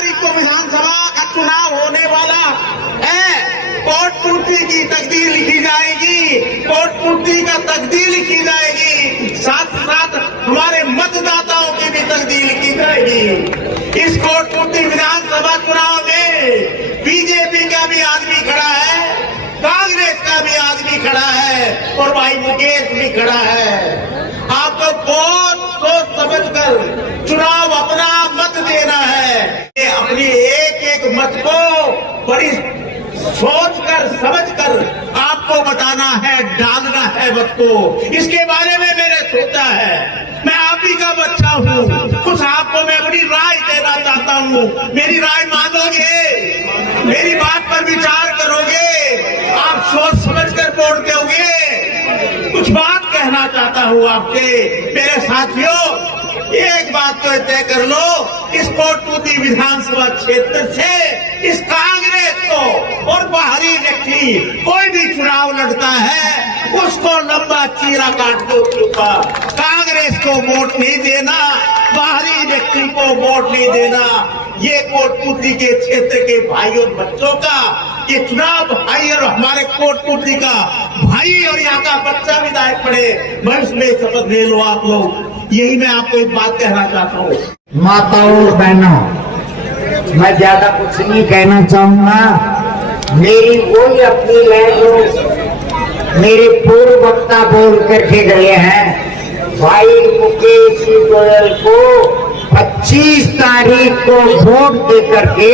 तारीख को विधानसभा का चुनाव होने वाला है। कोर्ट पूर्ति की तकदीर लिखी जाएगी, कोर्ट पूर्ति का तकदीर लिखी जाएगी, साथ साथ हमारे मतदाताओं की भी तकदीर लिखी जाएगी। इस कोर्ट पूर्ति विधानसभा चुनाव में बीजेपी का भी आदमी खड़ा है, कांग्रेस का भी आदमी खड़ा है और भाई मुकेश भी खड़ा है। आपको बहुत सोच समझ कर चुनाव अपना मत देना है। ये अपनी एक एक मत को बड़ी सोच कर समझ कर आपको बताना है, डालना है वक्त को। इसके बारे में मैंने सोचा है, मैं आप ही का बच्चा हूँ, कुछ आपको मैं अपनी राय देना चाहता हूँ। मेरी राय मानोगे, मेरी बात पर विचार करोगे, आप सोच समझ कर वोट दोगे। कुछ बात कहना चाहता हूँ आपके मेरे साथियों, एक बात तो तय कर लो, इस कोटपूती विधानसभा क्षेत्र से इस कांग्रेस को और बाहरी व्यक्ति कोई भी चुनाव लड़ता है उसको लंबा चीरा काट दो चुका। कांग्रेस को वोट नहीं देना, बाहरी व्यक्ति को वोट नहीं देना। ये कोटपूती के क्षेत्र के भाई और बच्चों का ये चुनाव भाई और हमारे कोटपूती का भाई और यहाँ का बच्चा विधायक पड़े, भविष्य में शपथ ले लो आप लोग। यही मैं आपको एक बात कहना चाहता हूँ। माताओं और बहनों, मैं ज्यादा कुछ नहीं कहना चाहूंगा। मेरी कोई अपील है जो मेरे पूर्व वक्ता बोल करके गए हैं। भाई मुकेश गोयल को 25 तारीख को वोट दे करके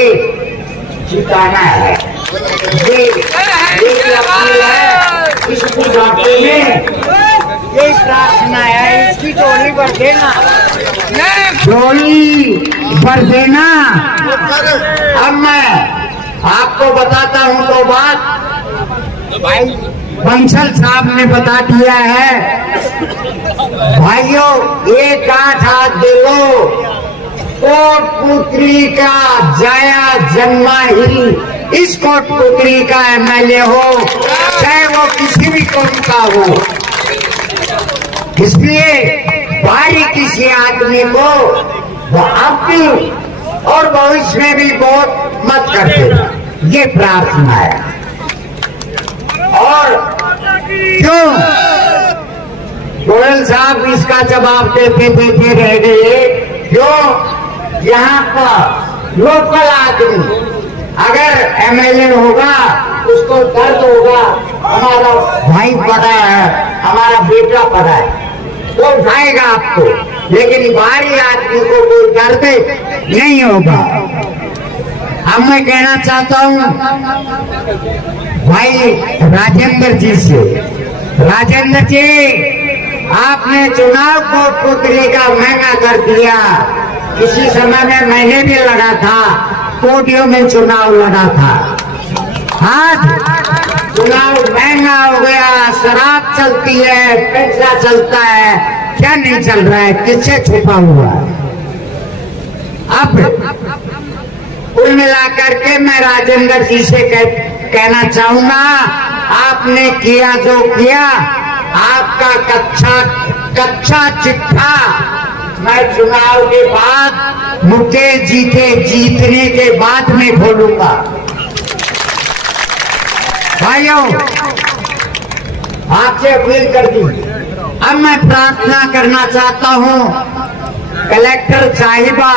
जिताना है। ये अपील है। इस बुढ़ापे में ये प्रार्थना है, इसकी झोली भर देना, झोली भर देना। अब मैं आपको बताता हूँ तो बात भाई बंसल साहब ने बता दिया है। भाइयों, एक आठ दे लो, कोटपुतली का जाया जन्मा ही इस कोटपुतली का एमएलए हो, चाहे वो किसी भी कौम का हो। इसलिए बाहरी किसी आदमी को वो अब भी और भविष्य में भी वोट मत करते, ये प्रार्थना है। और क्यों गोयल साहब इसका जवाब देते देते रह गए, क्यों यहाँ पर लोकल आदमी अगर एमएलए होगा उसको दर्द होगा, हमारा भाई पड़ा है, हमारा बेटा पड़ा है, वो उठाएगा आपको, लेकिन बाहरी आदमी को कोई दर्द नहीं होगा। अब मैं कहना चाहता हूँ भाई राजेंद्र जी से, राजेंद्र जी आपने चुनाव कोटपुतली का महंगा कर दिया। किसी समय में मैंने भी लगा था, पोडियो में चुनाव लड़ा था। आज चुनाव महंगा हो गया, शराब चलती है, पैसा चलता है, क्या नहीं चल रहा है, किससे छुपा हुआ है। अब कुल मिलाकर के मैं राजेंद्र जी से कहना चाहूंगा, आपने किया जो किया, आपका कच्चा चिट्ठा मैं चुनाव के बाद मुकेश जी के जीतने के बाद में खोलूंगा। भाइयों, आपसे अपील कर दी। अब मैं प्रार्थना करना चाहता हूं कलेक्टर साहिबा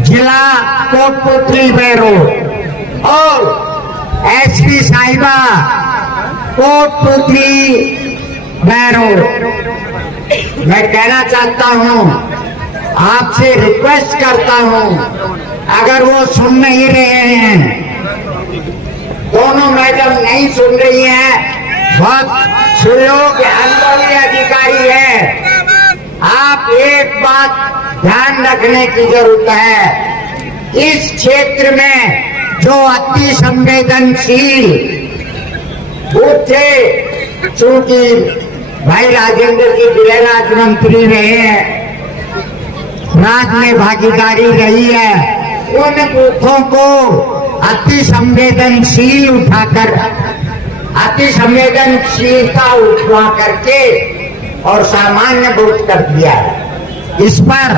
जिला कोटपुतली बैरो और एसपी साहिबा कोटपुतली बैरो, मैं कहना चाहता हूं, आपसे रिक्वेस्ट करता हूं, अगर वो सुन नहीं रहे हैं, दोनों मैडम नहीं सुन रही हैं, बहुत सुयोग अनुभवी अधिकारी है, आप एक बात ध्यान रखने की जरूरत है। इस क्षेत्र में जो अति संवेदनशील बूथ थे, चूंकि भाई राजेंद्र जी गृह राज्य मंत्री रहे हैं, राज में भागीदारी रही है, उन बूथों को अति संवेदनशील उठाकर, अति संवेदनशीलता उठवा करके और सामान्य बूथ कर दिया है। इस पर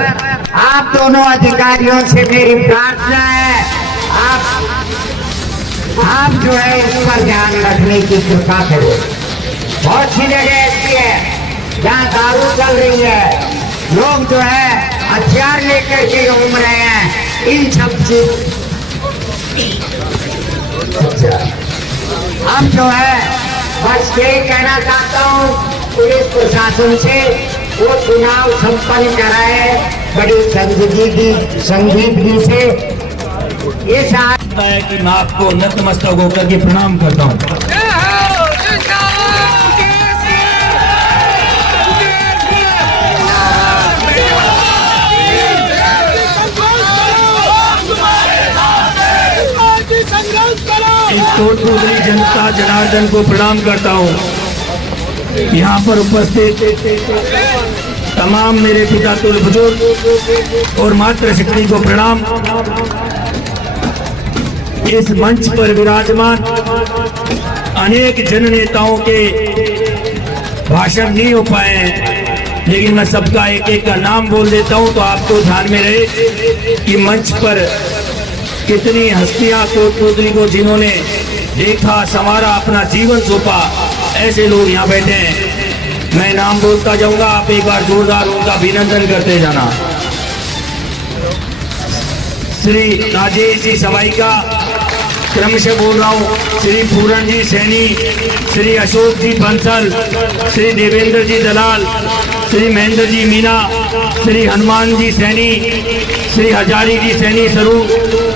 आप दोनों अधिकारियों से मेरी प्रार्थना है, आप जो है इस पर ध्यान रखने की कृपा करो। बहुत सी जगह ऐसी है जहाँ दारू चल रही है, लोग जो है हथियार लेकर के घूम रहे हैं, इन सब चीज हम जो है बस यही कहना चाहता हूँ पुलिस प्रशासन से, वो चुनाव संपन्न कराए बड़ी संजीदगी से। इस है कि मैं आपको नतमस्तक होकर के प्रणाम करता हूँ। इस कोटपुतली जनता जनार्दन को प्रणाम करता हूँ। यहाँ पर उपस्थित तमाम मेरे पिता तुल्य बुजुर्ग और मातृशक्ति को प्रणाम। इस मंच पर विराजमान अनेक जन नेताओं के भाषण नहीं हो पाए हैं, लेकिन मैं सबका एक एक का नाम बोल देता हूं तो आपको ध्यान में रहे कि मंच पर कितनी हस्तियां कोटपुतली को जिन्होंने देखा, संवारा, अपना जीवन सौंपा, ऐसे लोग यहाँ बैठे हैं। मैं नाम बोलता जाऊंगा, आप एक बार जोरदार उनका अभिनंदन करते जाना। श्री राजेश जी सवाई का क्रमशः बोल रहा हूँ, श्री पूरन जी सैनी, श्री अशोक जी बंसल, श्री देवेंद्र जी दलाल, श्री महेंद्र जी मीना, श्री हनुमान जी सैनी, श्री हजारी जी सैनी स्वरूप,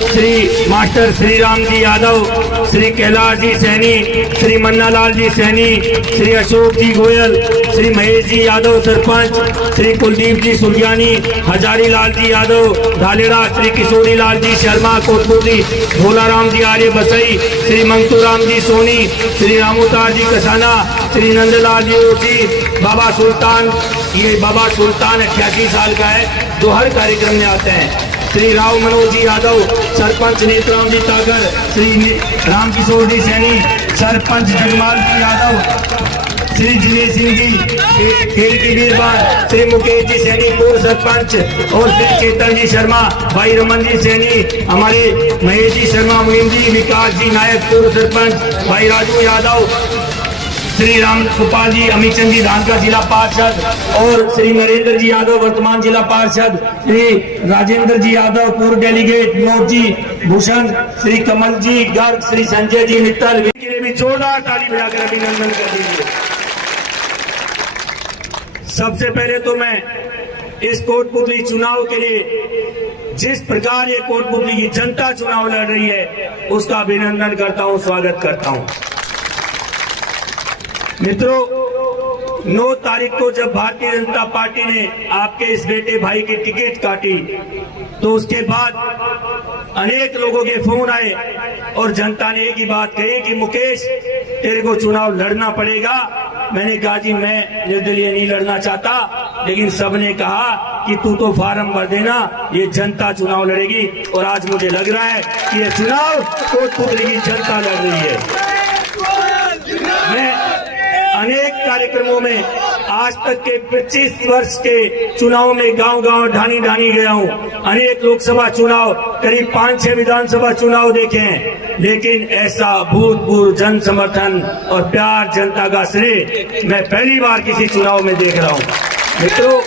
श्री मास्टर श्री राम जी यादव, श्री कैलाश जी सैनी, श्री मन्नालाल जी सैनी, श्री अशोक जी गोयल, श्री महेश जी यादव सरपंच, श्री कुलदीप जी सुरजानी, हजारी लाल जी यादव धालेड़ा, श्री किशोरी लाल जी शर्मा कोटपुतली, भोलाराम जी आर्य बसई, श्री मंगतूराम जी सोनी, श्री रामोतार जी कसाना, श्री नंदलाल जी ओसी, बाबा सुल्तान, ये बाबा सुल्तान 88 साल का है जो हर कार्यक्रम में आते हैं, श्री राव मनोज जी यादव सरपंच, नेतराम जी तागर, श्री राम किशोर जी सैनी सरपंच, जगमाल जी यादव, श्री जिले सिंह जी खेल की वीरबान, श्री मुकेश जी सैनी पूर्व सरपंच, और श्री चेतन जी शर्मा, भाई रमन जी सैनी, हमारे महेश जी शर्मा, मुहिम जी, विकास जी नायक पूर्व सरपंच, भाई राजू यादव, श्री राम गोपाल जी अमीचंद जी धानका जिला पार्षद, और श्री नरेंद्र जी यादव वर्तमान जिला पार्षद, श्री राजेंद्र जी यादव पूर्व डेलीगेट, विनोद जी भूषण, श्री कमल जी गर्ग, श्री संजय जी मित्तल के लिए भी जोरदार ताली बजाकर अभिनंदन कर दीजिए। सबसे पहले तो मैं इस कोटपुतली चुनाव के लिए जिस प्रकार ये कोटपुतली की जनता चुनाव लड़ रही है उसका अभिनंदन करता हूं, स्वागत करता हूं। मित्रों, 9 तारीख को जब भारतीय जनता पार्टी ने आपके इस बेटे भाई की टिकट काटी तो उसके बाद अनेक लोगों के फोन आए और जनता ने एक ही बात कही कि मुकेश तेरे को चुनाव लड़ना पड़ेगा। मैंने कहा जी मैं निर्दलीय नहीं लड़ना चाहता, लेकिन सबने कहा कि तू तो फार्म भर देना, ये जनता चुनाव लड़ेगी। और आज मुझे लग रहा है कि ये चुनाव कोटपुतली की जनता लड़ रही है। मैं अनेक कार्यक्रमों में आज तक के 25 वर्ष के चुनाव में गांव-गांव ढानी गया हूं। अनेक लोकसभा चुनाव, करीब 5-6 विधानसभा चुनाव देखे हैं, लेकिन ऐसा भूतपूर्व जन समर्थन और प्यार जनता का श्रेय मैं पहली बार किसी चुनाव में देख रहा हूं। मित्रों,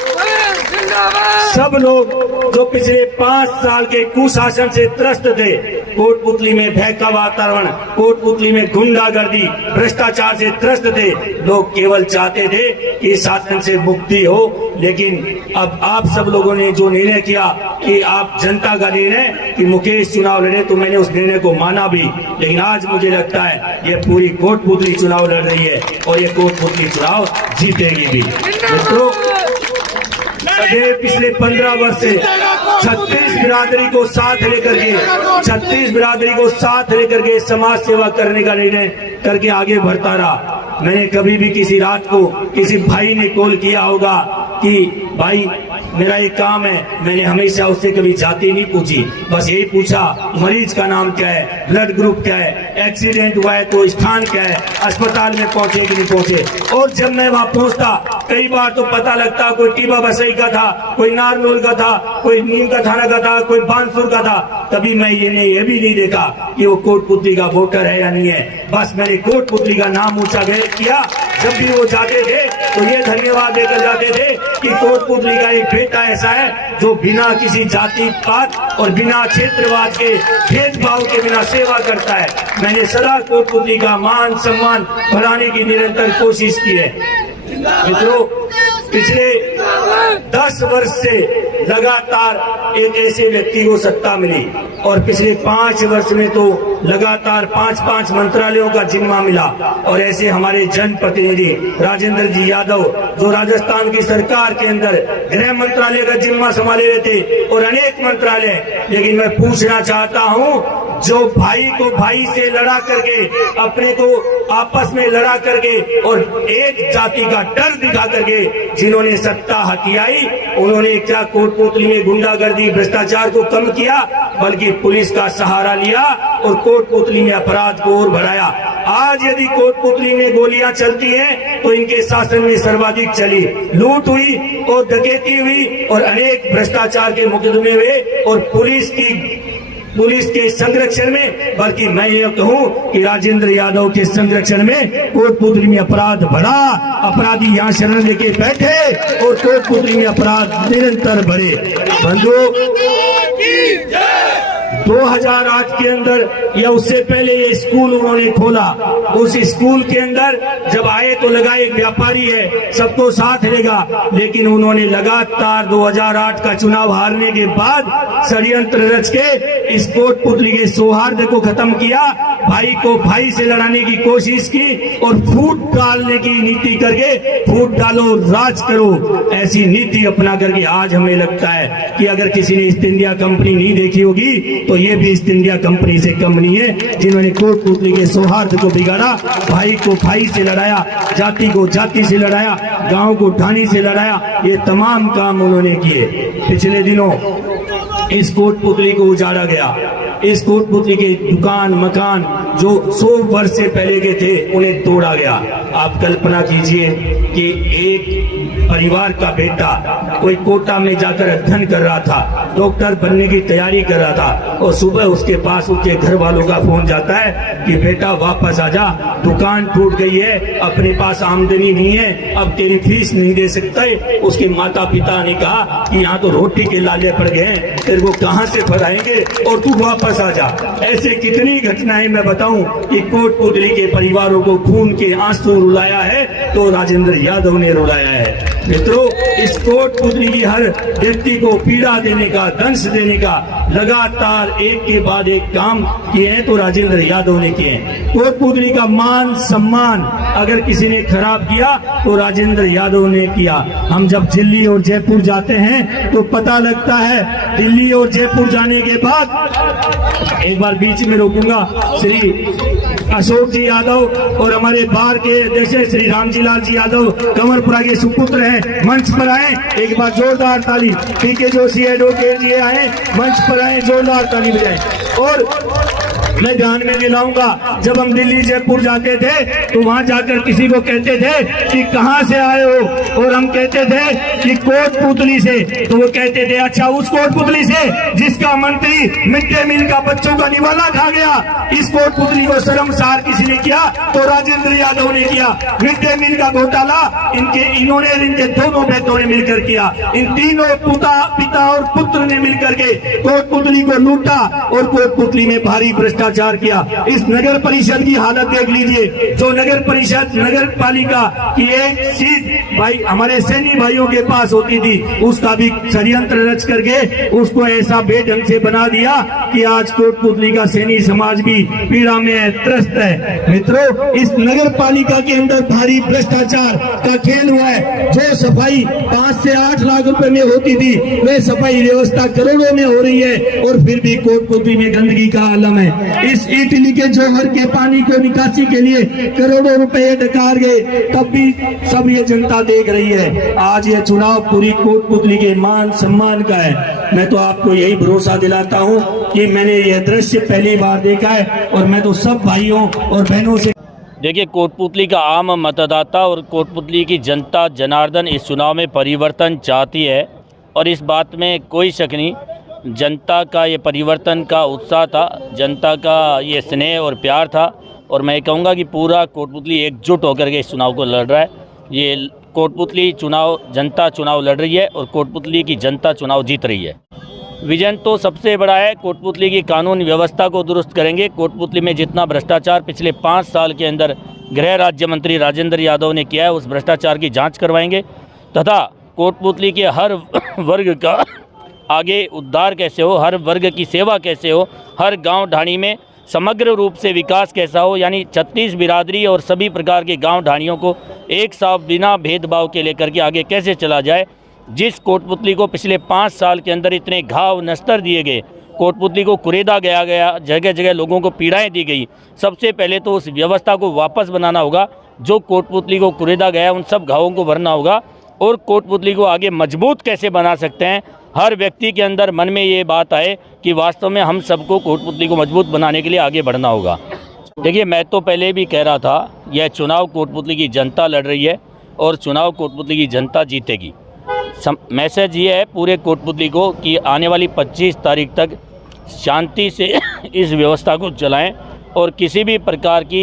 सब लोग जो पिछले 5 साल के कुशासन से त्रस्त थे, कोटपुतली में भय का वातावरण, कोटपुतली में गुंडागर्दी, भ्रष्टाचार से त्रस्त थे, लोग केवल चाहते थे कि शासन से मुक्ति हो। लेकिन अब आप सब लोगों ने जो निर्णय किया कि आप जनता का निर्णय कि मुकेश चुनाव लड़े, तो मैंने उस निर्णय को माना भी। लेकिन आज मुझे लगता है ये पूरी कोटपुतली चुनाव लड़ रही है और ये कोटपुतली चुनाव जीतेगी भी। मित्रों, पिछले 15 वर्ष से 36 बिरादरी को साथ लेकर के समाज सेवा करने का निर्णय करके आगे बढ़ता रहा। मैंने कभी भी किसी रात को किसी भाई ने कॉल किया होगा कि भाई मेरा एक काम है, मैंने हमेशा उससे कभी जाति नहीं पूछी, बस यही पूछा मरीज का नाम क्या है, ब्लड ग्रुप क्या है, एक्सीडेंट हुआ है तो स्थान क्या है, अस्पताल में पहुंचे कि नहीं पहुंचे। और जब मैं वहां पहुंचता कई बार तो पता लगता कोई टीबा बसई का था, कोई नारनौल का था, कोई नीम का थाना का था, कोई बानसूर का था, तभी मैं ये भी नहीं देखा कि वो कोटपुतली का वोटर है या नहीं है। बस मैंने कोटपुतली का नाम ऊंचा किया। जब भी वो जाते थे तो ये धन्यवाद देकर जाते थे कि कोटपुतली का एक बेटा ऐसा है जो बिना किसी जाति पात और बिना क्षेत्रवाद के भेदभाव के बिना सेवा करता है। मैंने सदा कोटपुतली का मान सम्मान बढ़ाने की निरंतर कोशिश की है। मित्रों, पिछले 10 वर्ष से लगातार एक ऐसे व्यक्ति को सत्ता मिली और पिछले 5 वर्ष में तो लगातार 5-5 मंत्रालयों का जिम्मा मिला। और ऐसे हमारे जनप्रतिनिधि राजेंद्र जी यादव जो राजस्थान की सरकार के अंदर गृह मंत्रालय का जिम्मा संभाले हुए थे और अनेक मंत्रालय। लेकिन मैं पूछना चाहता हूं, जो भाई को भाई से लड़ा करके, अपने को आपस में लड़ा करके और एक जाति का डर दिखा करके जिन्होंने सत्ता हथियाई, उन्होंने क्या कोटपुतली में गुंडागर्दी भ्रष्टाचार को कम किया, बल्कि पुलिस का सहारा लिया और कोटपुतली में अपराध को और बढ़ाया। आज यदि कोटपुतली में गोलियां चलती हैं तो इनके शासन में सर्वाधिक चली, लूट हुई और डकैती हुई और अनेक भ्रष्टाचार के मुकदमे हुए और पुलिस के संरक्षण में, बल्कि मैं ये कहूं कि राजेंद्र यादव के संरक्षण में कोटपुतली में अपराध बढ़ा। अपराधी यहाँ शरण लेके बैठे और कोटपुतली में अपराध निरंतर बढ़े। बंधुओं, 2008 के अंदर या उससे पहले ये स्कूल उन्होंने खोला। उस स्कूल के अंदर जब आए तो लगा एक व्यापारी है, सबको साथ लेगा, लेकिन उन्होंने लगातार 2008 का चुनाव हारने के बाद षड्यंत्र रच के इस कोटपुतली के सौहार्द को खत्म किया, भाई को भाई से लड़ाने की कोशिश की और फूट डालने की नीति करके, फूट डालो राज करो, ऐसी नीति अपना करके आज हमें लगता है कि अगर किसी ने ईस्ट इंडिया कंपनी नहीं देखी होगी तो ये भी ईस्ट इंडिया कंपनी से कम नहीं है, जिन्होंने कोटपुतली के सौहार्द को बिगाड़ा, भाई को भाई से लड़ाया, जाति को जाति से लड़ाया, गांव को ढाणी से लड़ाया। ये तमाम काम उन्होंने किए। पिछले दिनों इस कोटपुतली को उजाड़ा गया। इस कोटपुतली के दुकान मकान जो 100 वर्ष से पहले के थे उन्हें तोड़ा गया। आप कल्पना कीजिए कि एक परिवार का बेटा कोई कोटा में जाकर अध्ययन कर रहा था, डॉक्टर बनने की तैयारी कर रहा था और सुबह उसके पास उसके घर वालों का फोन जाता है कि बेटा वापस आ जा, दुकान टूट गई है, अपने पास आमदनी नहीं है, अब तेरी फीस नहीं दे सकते। उसके माता पिता ने कहा कि यहाँ तो रोटी के लाले पड़ गए हैं, तेरे को कहाँ से फराएंगे और तू वापस आ जा। ऐसे कितनी घटनाएं मैं बताऊं कि कोटपुतली के परिवारों को खून के आंसू रुलाया है तो राजेंद्र यादव ने रुलाया है। मित्रों, इस कोटपुतली की हर व्यक्ति को पीड़ा देने का, दंश देने का लगातार एक के बाद एक काम किए हैं तो राजेंद्र यादव ने किए हैं। कोटपुतली का मान सम्मान अगर किसी ने खराब किया तो राजेंद्र यादव ने किया। हम जब दिल्ली और जयपुर जाते हैं तो पता लगता है, दिल्ली और जयपुर जाने के बाद एक बार बीच में रोकूंगा, श्री अशोक जी यादव और हमारे बार के अध्यक्ष श्री रामजी लाल जी यादव कंवरपुरा के सुपुत्र हैं, मंच पर आए, एक बार जोरदार ताली। पीके जोशी एडवोकेट जी आए, मंच पर आए, जोरदार ताली बजाएं। और मैं ध्यान में दिलाऊंगा, जब हम दिल्ली जयपुर जाते थे तो वहां जाकर किसी को कहते थे कि कहां से आए हो, और हम कहते थे कि कोटपुतली से, तो वो कहते थे अच्छा उस कोटपुतली से जिसका मंत्री मिड डे मील का बच्चों का निवाला खा गया। इस कोटपुतली को शर्मसार किसी ने किया तो राजेंद्र यादव ने किया। मिड डे मील का घोटाला इनके दोनों बेटों ने मिलकर किया। इन तीनों पिता और पुत्र ने मिलकर के कोटपुतली को लूटा और कोटपुतली में भारी भ्रष्टाचार किया। इस नगर परिषद की हालत देख लीजिए, जो नगर परिषद नगर पालिका की एक सीट भाई हमारे सैनी भाइयों के पास होती थी, उसका भी षड्यंत्र रच करके उसको ऐसा बेढंग से बना दिया कि आज कोटपुतली का सैनी समाज भी पीड़ा में है, त्रस्त है। मित्रों, इस नगर पालिका के अंदर भारी भ्रष्टाचार का खेल हुआ है। जो सफाई 5 से 8 लाख रुपए में होती थी, वह सफाई व्यवस्था करोड़ों में हो रही है और फिर भी कोटपुतली में गंदगी का आलम है। इस इटली के जौहर के पानी को निकासी के लिए करोड़ों रुपए डकार गए, तब भी सब ये जनता देख रही है। आज ये चुनाव पूरी कोटपुतली के मान सम्मान का है। मैं तो आपको यही भरोसा दिलाता हूँ कि मैंने यह दृश्य पहली बार देखा है और मैं तो सब भाइयों और बहनों से देखिए, कोटपुतली का आम मतदाता और कोटपुतली की जनता जनार्दन इस चुनाव में परिवर्तन चाहती है और इस बात में कोई शक नहीं। जनता का ये परिवर्तन का उत्साह था, जनता का ये स्नेह और प्यार था और मैं कहूँगा कि पूरा कोटपुतली एकजुट होकर के इस चुनाव को लड़ रहा है। ये कोटपुतली चुनाव जनता चुनाव लड़ रही है और कोटपुतली की जनता चुनाव जीत रही है। विजन तो सबसे बड़ा है, कोटपुतली की कानून व्यवस्था को दुरुस्त करेंगे। कोटपुतली में जितना भ्रष्टाचार पिछले 5 साल के अंदर गृह राज्य मंत्री राजेंद्र यादव ने किया है, उस भ्रष्टाचार की जांच करवाएंगे तथा कोटपुतली के हर वर्ग का आगे उद्धार कैसे हो, हर वर्ग की सेवा कैसे हो, हर गांव ढाणी में समग्र रूप से विकास कैसा हो, यानी 36 बिरादरी और सभी प्रकार के गांव ढाणियों को एक साथ बिना भेदभाव के लेकर के आगे कैसे चला जाए। जिस कोटपुतली को पिछले 5 साल के अंदर इतने घाव नस्तर दिए गए, कोटपुतली को कुरेदा गया, जगह जगह लोगों को पीड़ाएं दी गई, सबसे पहले तो उस व्यवस्था को वापस बनाना होगा। जो कोटपुतली को कुरेदा गया उन सब घावों को भरना होगा और कोटपुतली को आगे मजबूत कैसे बना सकते हैं, हर व्यक्ति के अंदर मन में ये बात आए कि वास्तव में हम सबको कोटपुतली को मजबूत बनाने के लिए आगे बढ़ना होगा। देखिए, मैं तो पहले भी कह रहा था, यह चुनाव कोटपुतली की जनता लड़ रही है और चुनाव कोटपुतली की जनता जीतेगी। मैसेज ये है पूरे कोटपुतली को कि आने वाली 25 तारीख तक शांति से इस व्यवस्था को चलाएं और किसी भी प्रकार की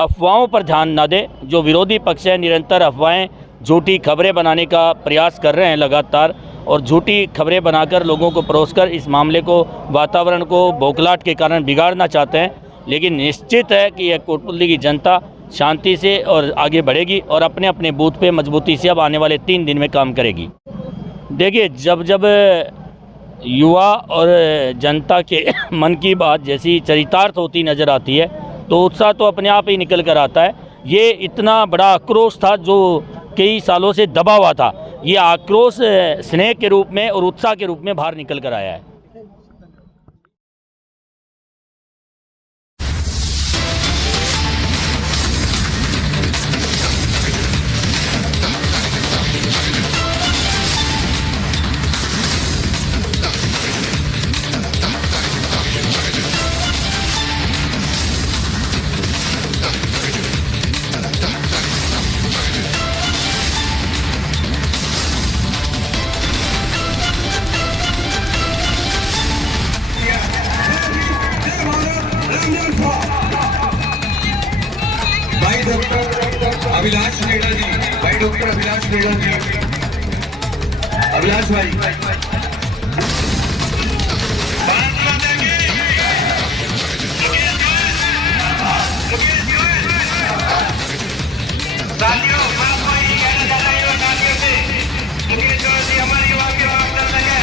अफवाहों पर ध्यान ना दें। जो विरोधी पक्ष है निरंतर अफवाहें, झूठी खबरें बनाने का प्रयास कर रहे हैं लगातार और झूठी खबरें बनाकर लोगों को परोसकर इस मामले को, वातावरण को बौखलाहट के कारण बिगाड़ना चाहते हैं। लेकिन निश्चित है कि यह कोटपुतली की जनता शांति से और आगे बढ़ेगी और अपने अपने बूथ पे मजबूती से अब आने वाले 3 दिन में काम करेगी। देखिए, जब जब युवा और जनता के मन की बात जैसी चरितार्थ होती नज़र आती है तो उत्साह तो अपने आप ही निकल कर आता है। ये इतना बड़ा आक्रोश था जो कई सालों से दबा हुआ था, ये आक्रोश स्नेह के रूप में और उत्साह के रूप में बाहर निकल कर आया है। अभिलाष नेड़ा जी, भाई डॉक्टर अभिलाष नेड़ा जी, अभिलाष भाई हमारी युवा के मार्गदर्शक है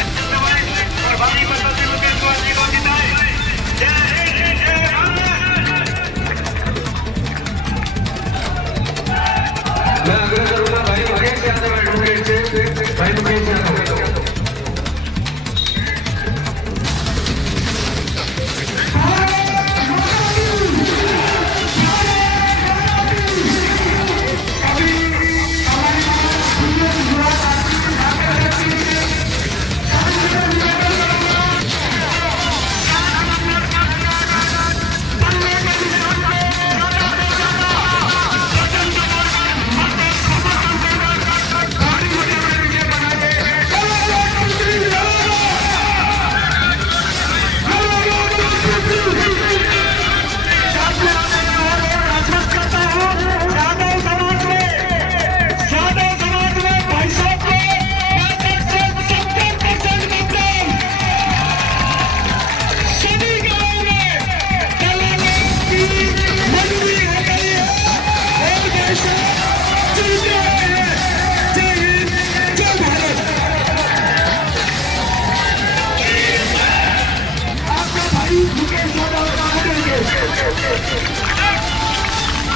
और भारी मतों से मुकेश कुमार जी को जिताए। मैं आग्रह करूंगा भाई मुकेश यादव एडवोकेट से, भाई मुकेश यादव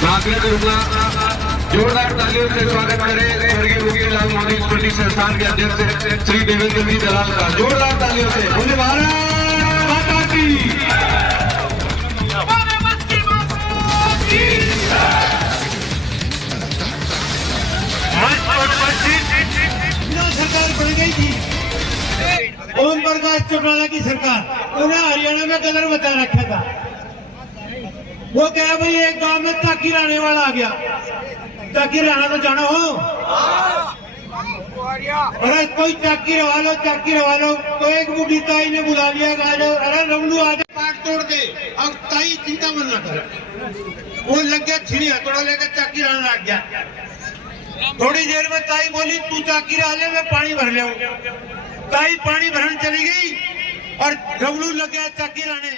आग्रह करूंगा जोरदार तालियों से स्वागत करें स्वर्गीय मुकेश लाल मोदी स्मृति संस्थान के अध्यक्ष श्री देवेंद्र जी दलाल का। जोरदार तालियों से बोले भारत माता की। सरकार, उन्हें हरियाणा में कदर बचा रखा था। वो क्या भाई, एक गांव में चाकी लाने वाला आ गया। चाकी लाना तो जाना हो, अरे कोई चाकी रवा लो। तो एक बूढ़ी ताई ने बुला लिया, अरे रमलू आज काट तोड़ दे। अब ताई चिंता मन ना करे, वो लग गया छिड़ी हथौड़ा लेकर चाकी लाने लग गया। थोड़ी देर में ताई बोली, तू चाकी ला ले, मैं पानी भर ले। ताई पानी भरने चली गई और रमलू लग गया चाकी लाने।